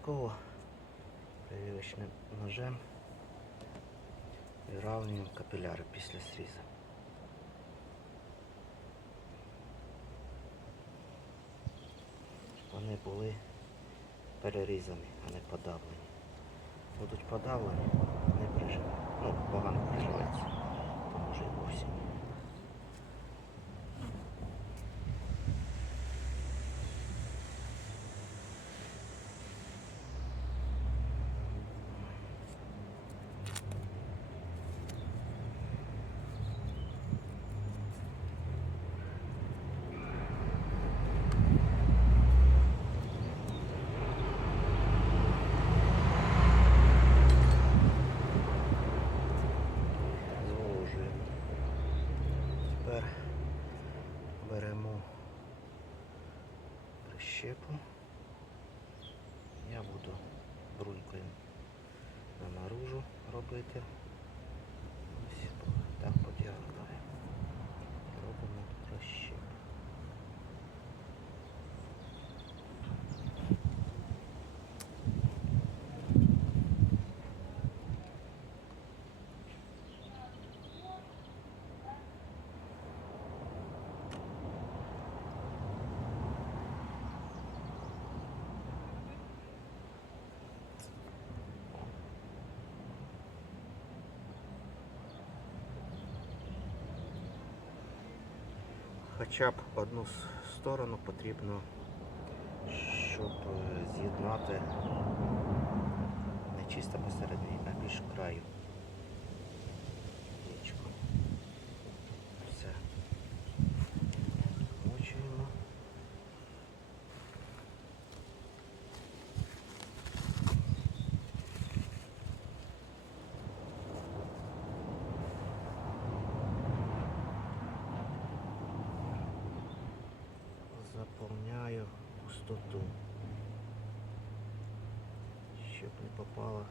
обов'язково прививочним ножем виравнюємо капіляри після срізу. Вони були перерізані, а не подавлені. Будуть подавлені, не приживуть. Ну, погано приживаються, то може і вовсі. ні. Зволожуємо. Тепер беремо прищепу. Я буду брунькою на наружу робити. Ось по- так по діагоналі. Робимо прищепу. Хоча б одну сторону потрібно, щоб е, з'єднати не чисто посередині, а більш краю. пустоту, щоб не попала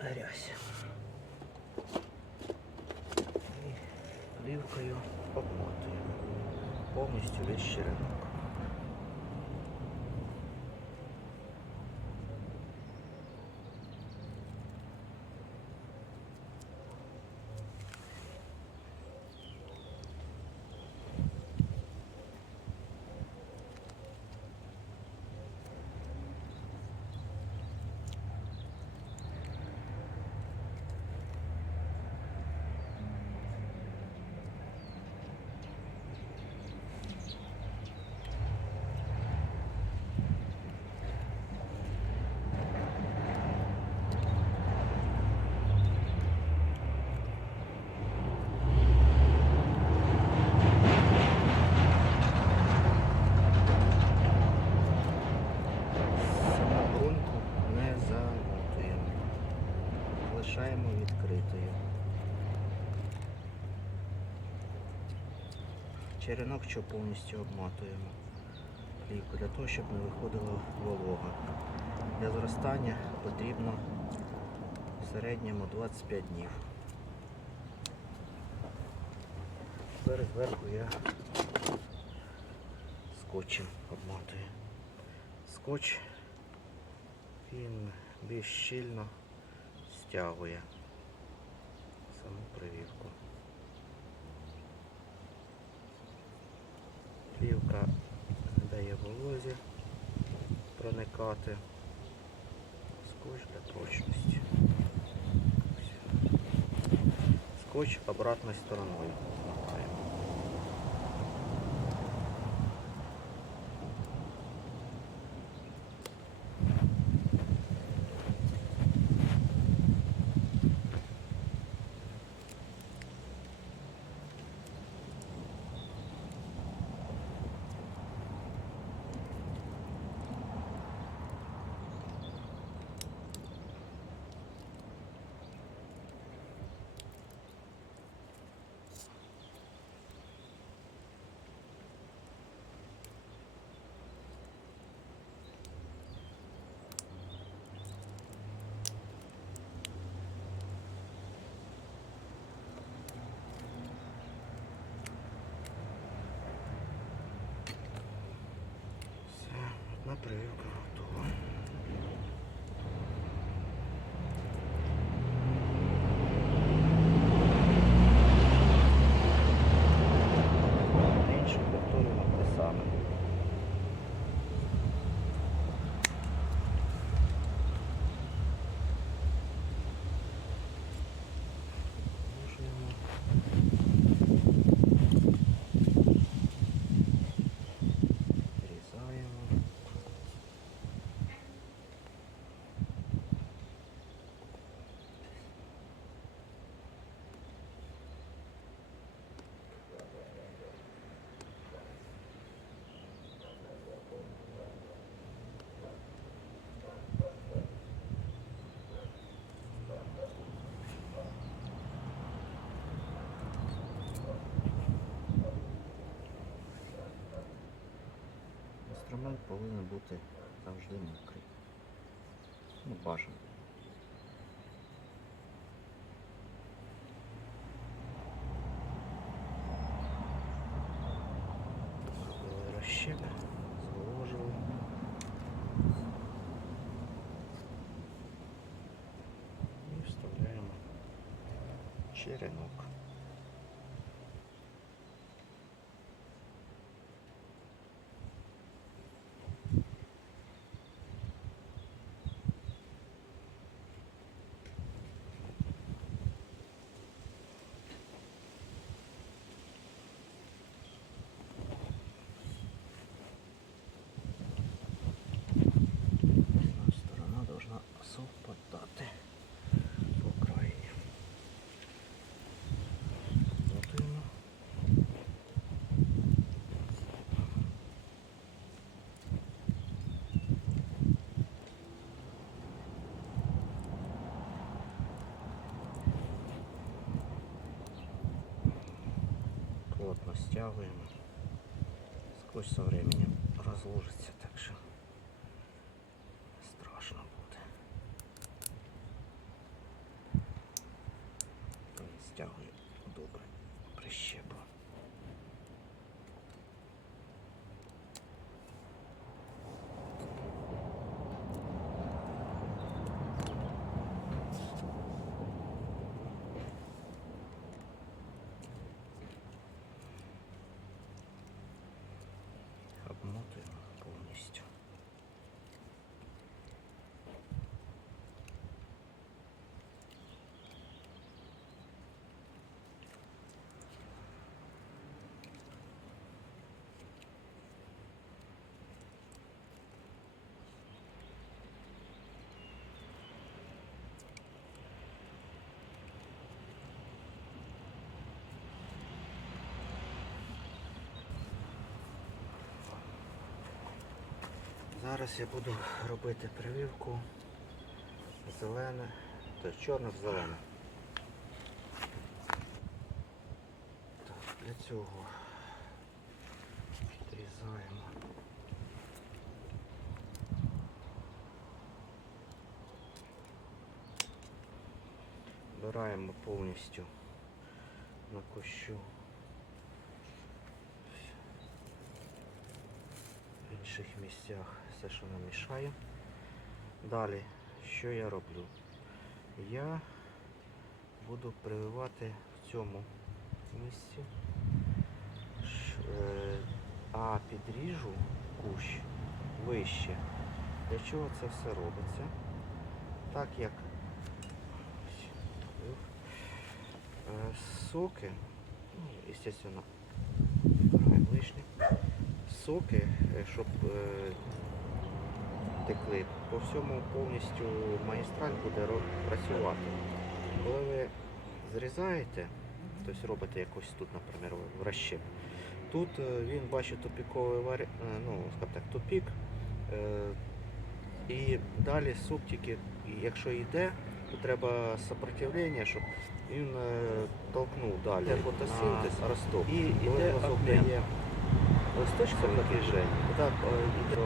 грязь. І плівкою обмотую повністю весь черенок. Черенок що повністю обматуємо плівку для того, щоб не виходила волога. Для зростання потрібно в середньому 25 днів. Тепер зверху я скотчем обматую. Скотч він більш щільно стягує прививку. Плівка дає волозі проникати. Скотч для точності. Скотч обратною стороною прививка готова. На Інструмент повинен бути завжди мокрий. Ну, бажано. Зробили розщеп. І вставляємо черенок. Плотно стягиваем. Скотч со временем разложится, так что страшно буде. Стягую добре прищепу. Обмотуємо повністю. Зараз я буду робити прививку зелене, тобто чорне зелене. Так, для цього відрізаємо. Збираємо повністю на кущу в інших місцях все, що нам мішає. Далі, що я роблю? Я буду прививати в цьому місці, е, а підріжу кущ вище. Для чого це все робиться? Так як е, соки, ну, убираємо лишнє соки, е, щоб е, текли, по всьому повністю магістраль буде працювати. Коли ви зрізаєте, тобто робите якось тут, наприклад, в розщеп, тут е, він бачить тупіковий варі... ну, так, тупік. І далі суп тільки, якщо йде, то треба сопротивлення, щоб він толкнув далі. Фотосинтез, росток. І йде обмін. Дає листочкове движення. Так, е,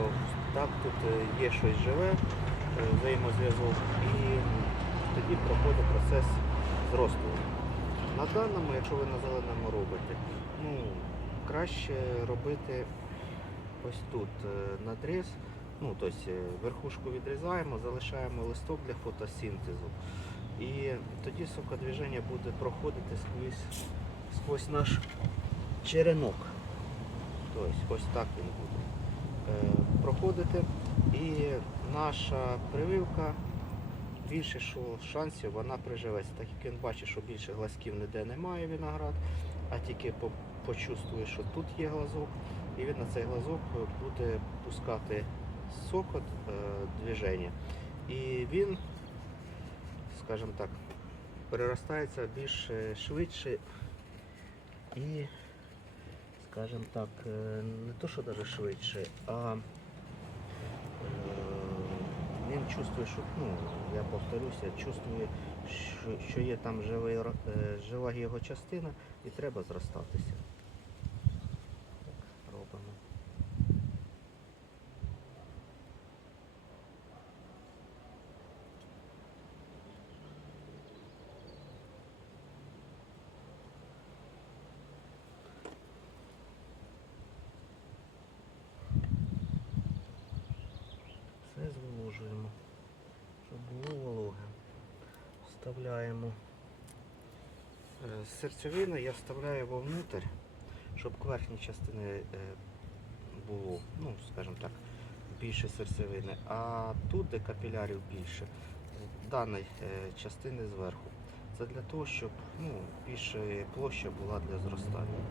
так тут е, є щось живе, е, взаємозв'язок, і тоді проходить процес зросту. На даному, якщо ви на зеленому робите, ну, краще робити ось тут надріз, Ну, тобто верхушку відрізаємо, залишаємо листок для фотосинтезу. І тоді сокодвіження буде проходити сквозь, сквозь наш черенок. Тобто ось так він буде е, проходити. І наша прививка більше що шансів вона приживеться. Так як він бачить, що більше глазків ніде немає виноград, а тільки по- почувствує, що тут є глазок, і він на цей глазок буде пускати сокот е, движення. І він, скажімо так, переростається більш е, швидше і, скажімо так, е, не то, що навіть швидше, а е, він чувствує, що, ну, я повторюся, чувствує, що, є там е, жива його частина і треба зростатися. Так, робимо. Все зволожуємо, щоб було вологе. Вставляємо е, серцевину, я вставляю вовнутрь, щоб верхні частини е, було, ну, скажімо так, більше серцевини. А тут, де капілярів більше, даної е, частини зверху. Це для того, щоб ну, більше площа була для зростання.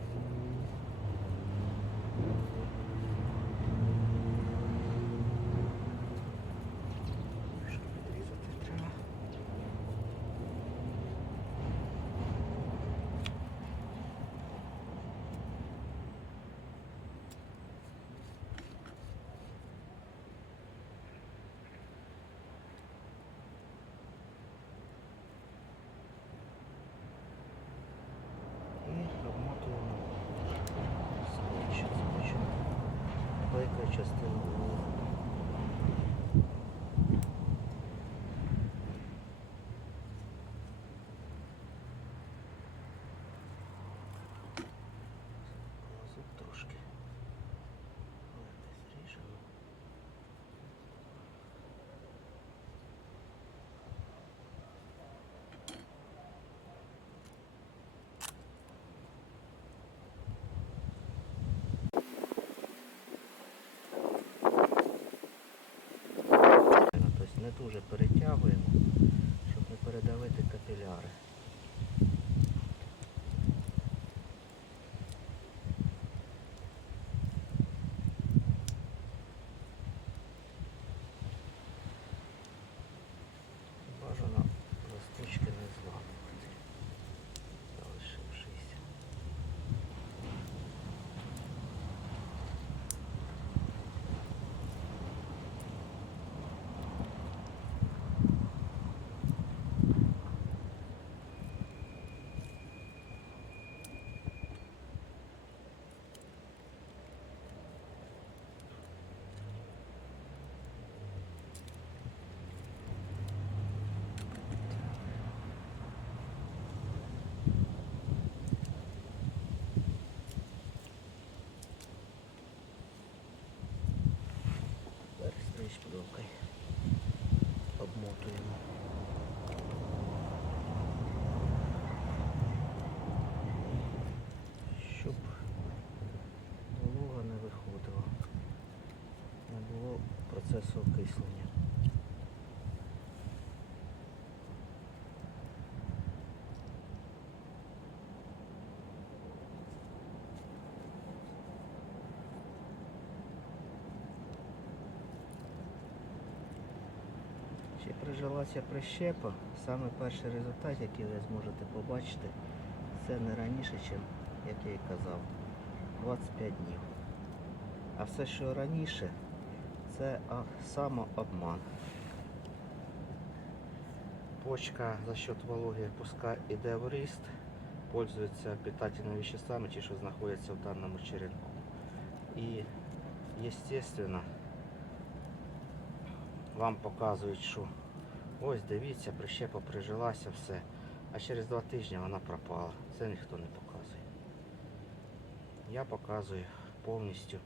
Трішки підрізати треба. І обмотуємо скотч. Скотчем велика частина вугла. Глазок трошки. Давайте зріжемо. Тобто не дуже перетягуємо, щоб не передавити капіляри. Бажано листочки не зламувати, залишившися. Перестріч. Обмотуємо. Щоб волога не виходила. Не було процесу окислення. Чи прижилася прищепа, саме перший результат, який ви зможете побачити, це не раніше, ніж, як я і казав, 25 днів. А все, що раніше, це самообман. Почка за счет вологи пускай іде в ріст, пользується питательними веществами, ті, що знаходяться в даному черенку. І, естественно, вам показують, що ось дивіться, прищепа прижилася, все. А через два тижні вона пропала. Це ніхто не показує. Я показую повністю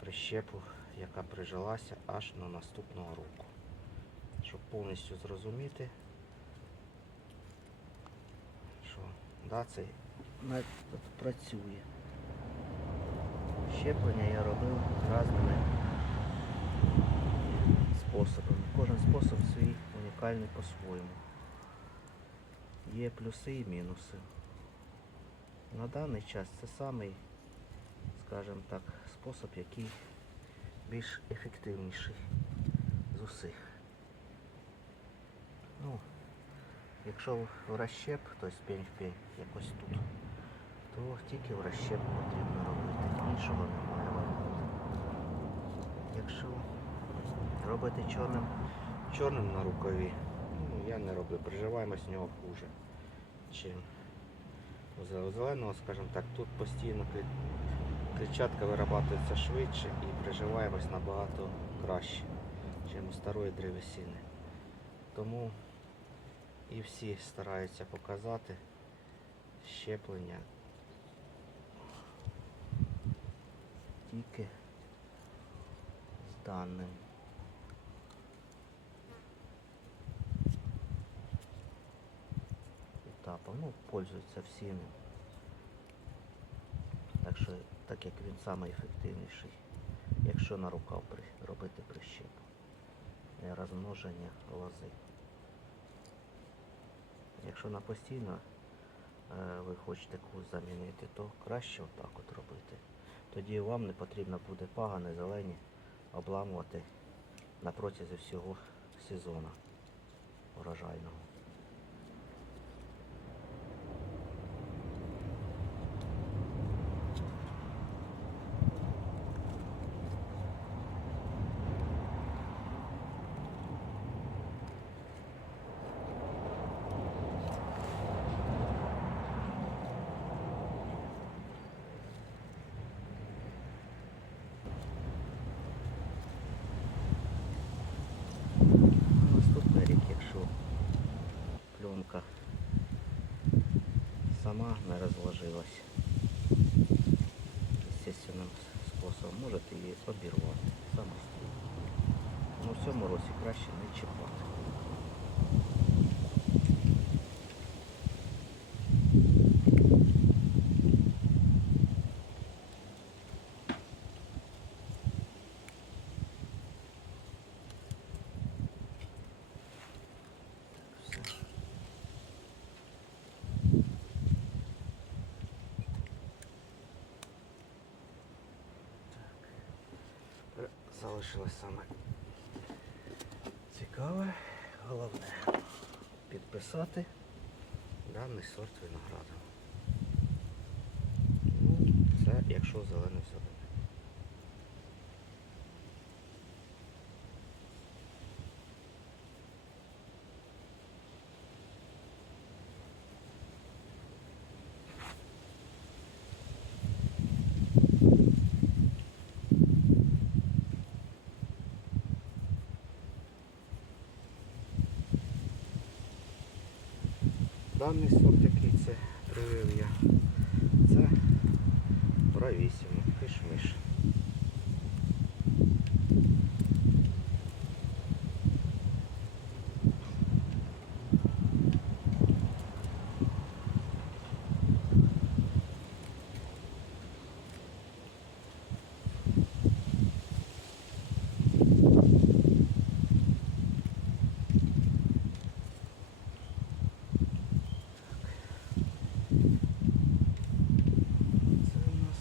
прищепу, яка прижилася аж на наступного року. Щоб повністю зрозуміти, що да, цей метод працює. Щеплення я робив різними способами. Кожен спосіб свій унікальний по-своєму. Є плюси і мінуси. На даний час це самий, скажімо так, спосіб, який більш ефективніший з усіх. Ну, якщо в розщеп, тобто пень в пень, якось тут, то тільки в розщеп потрібно робити. Іншого немає. Якщо робити чорним, чорним на рукаві, ну, я не роблю, приживаємось нього хуже, чим у зеленого, скажімо так, тут постійно клі- клітчатка вирабатується швидше і приживаємось набагато краще, ніж у старої древесини. Тому і всі стараються показати щеплення тільки з даним. Етапом. Ну, пользуються всі. Так що, так як він найефективніший, якщо на рукав робити прищеп для розмноження лози. Якщо на постійно е, ви хочете куст замінити, то краще отак от робити. Тоді вам не потрібно буде пагани зелені обламувати на протязі всього сезону урожайного. Наступний рік, якщо пленка сама не розложилась естественним способом, можете її обірвати самостійно. Ну в цьому році краще не чіпати. Все. Так. Е, Залишилось саме цікаве, головне підписати даний сорт винограду. Ну, це якщо зелений зелений. Даний сорт, який це привив я, це бравісімо, кишмиш. Це у нас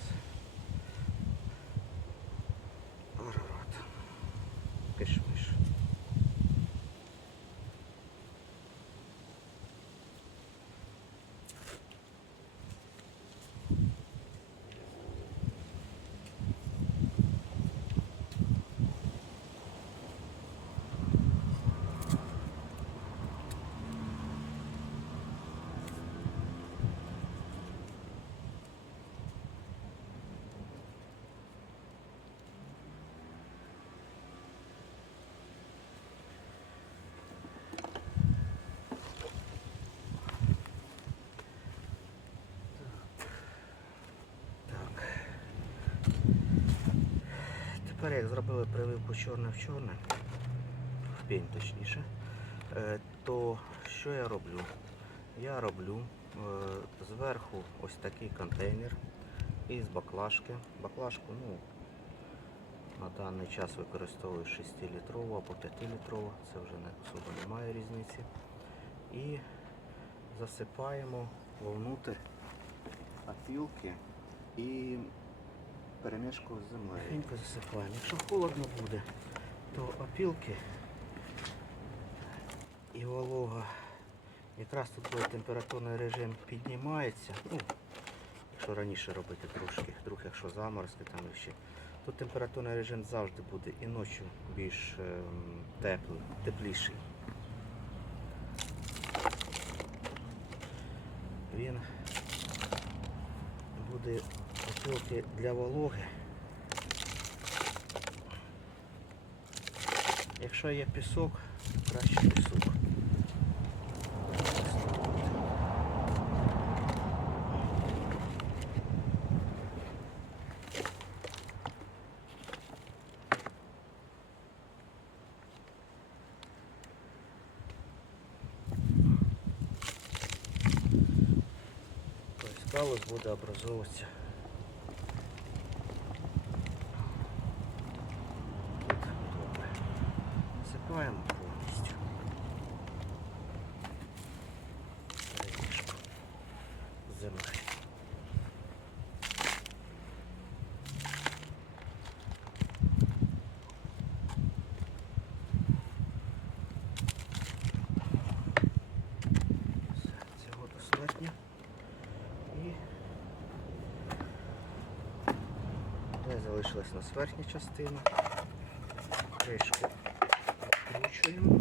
Тепер як зробили прививку чорне в чорне, в пень точніше, е, то що я роблю? Я роблю е, зверху ось такий контейнер із баклажки. Баклажку, ну, на даний час використовую 6-літрову або 5-літрову, це вже не особо немає різниці. І засипаємо вовнутрь опілки і перемішку з землею. Тихенько засипаємо. Якщо холодно буде, то опілки і волога. Якраз тут коли температурний режим піднімається. Ну, якщо раніше робити трошки, вдруг якщо заморозки там ще. Тут температурний режим завжди буде і ночі більш ем, теплий, тепліший. Він буде опілки для вологи. Якщо є пісок, краще пісок. Тобто калус буде образовуватися. Тут добре. Засипаємо повністю. Перемішку землею. Залишилась у нас верхня частина. Відкручуємо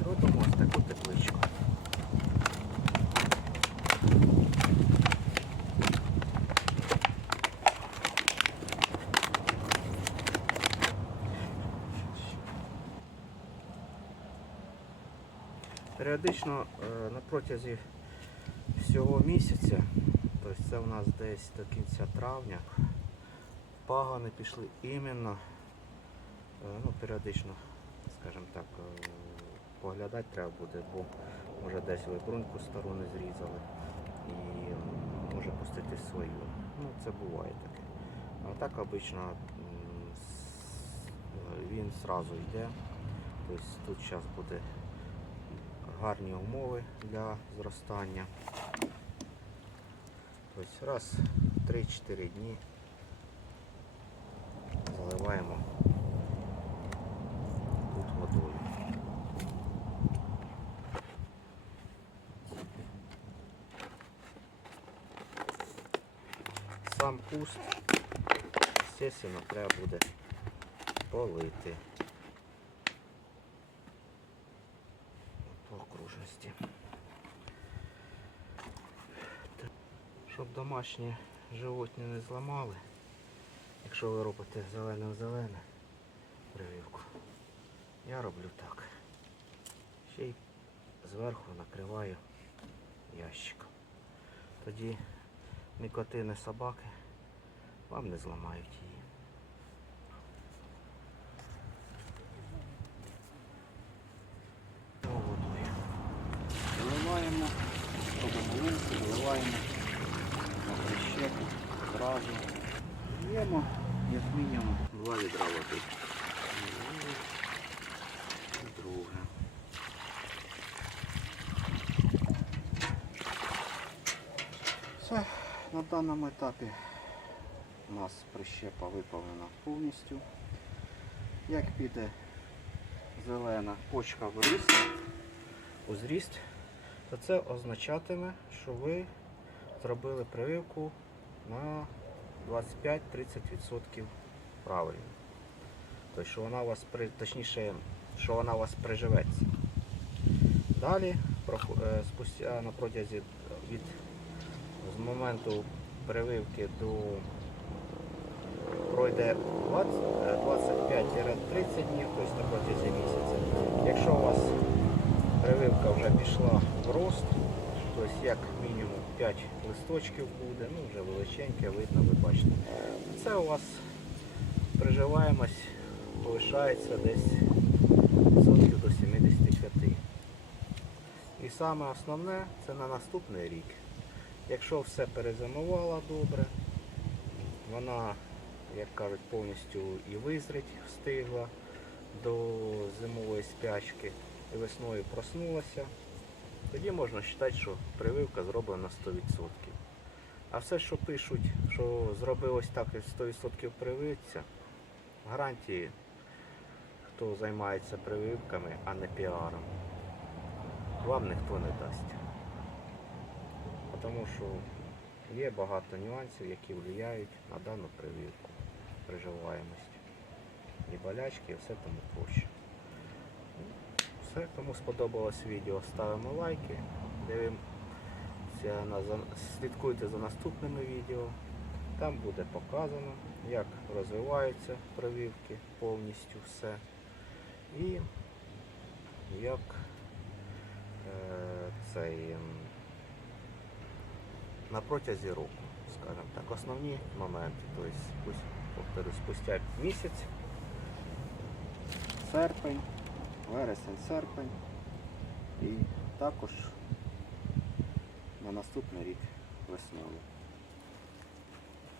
і робимо ось таку тепличку. Періодично е, на протязі всього місяця, тобто це у нас десь до кінця травня, пагони пішли іменно, е, ну, періодично, скажімо так, е, поглядати треба буде, бо може десь ви бруньку стару не зрізали і може пустити свою. Ну, це буває таке. А так обично е, він одразу йде. Тобто тут зараз буде гарні умови для зростання. Тобто раз 3-4 дні заливаємо куст, естественно, треба буде полити. по окружності. Щоб домашні животні не зламали, якщо ви робите зеленим-зелене прививку, я роблю так. Ще й зверху накриваю ящиком. Тоді ні коти, собаки вам не зламають її. водою. Заливаємо, робимо линку, заливаємо на прищепу зразу. Лємо, як мінімум, два відра води. Друге. Все, на даному етапі у нас прищепа виповнена повністю. Як піде зелена почка в ріст, у зріст, то це означатиме, що ви зробили прививку на 25-30% правильно. Тобто, що вона у вас точніше, що вона у вас приживеться. Далі, е, спустя на протязі від з моменту прививки до пройде 20, е, 25-30 днів, тобто протязі місяця. Якщо у вас прививка вже пішла в рост, тобто як мінімум 5 листочків буде, ну вже величеньке, видно, ви бачите. Це у вас приживаємось повишається десь відсотків до 75. І саме основне це на наступний рік. Якщо все перезимувало добре, вона, як кажуть, повністю і визрить встигла до зимової спячки і весною проснулася, тоді можна вважати, що прививка зроблена 100%. А все, що пишуть, що зробилось так і 100% прививця, гарантії, хто займається прививками, а не піаром, вам ніхто не дасть. Тому що є багато нюансів, які впливають на дану прививку, приживаємость. І болячки, і все тому проще. Все, кому сподобалось відео, ставимо лайки, дивимося слідкуйте за наступними відео. Там буде показано, як розвиваються прививки повністю все. І як е, цей на протязі року, скажімо так, основні моменти. Тобто, повторю, спустя місяць, серпень, вересень, серпень і також на наступний рік весною.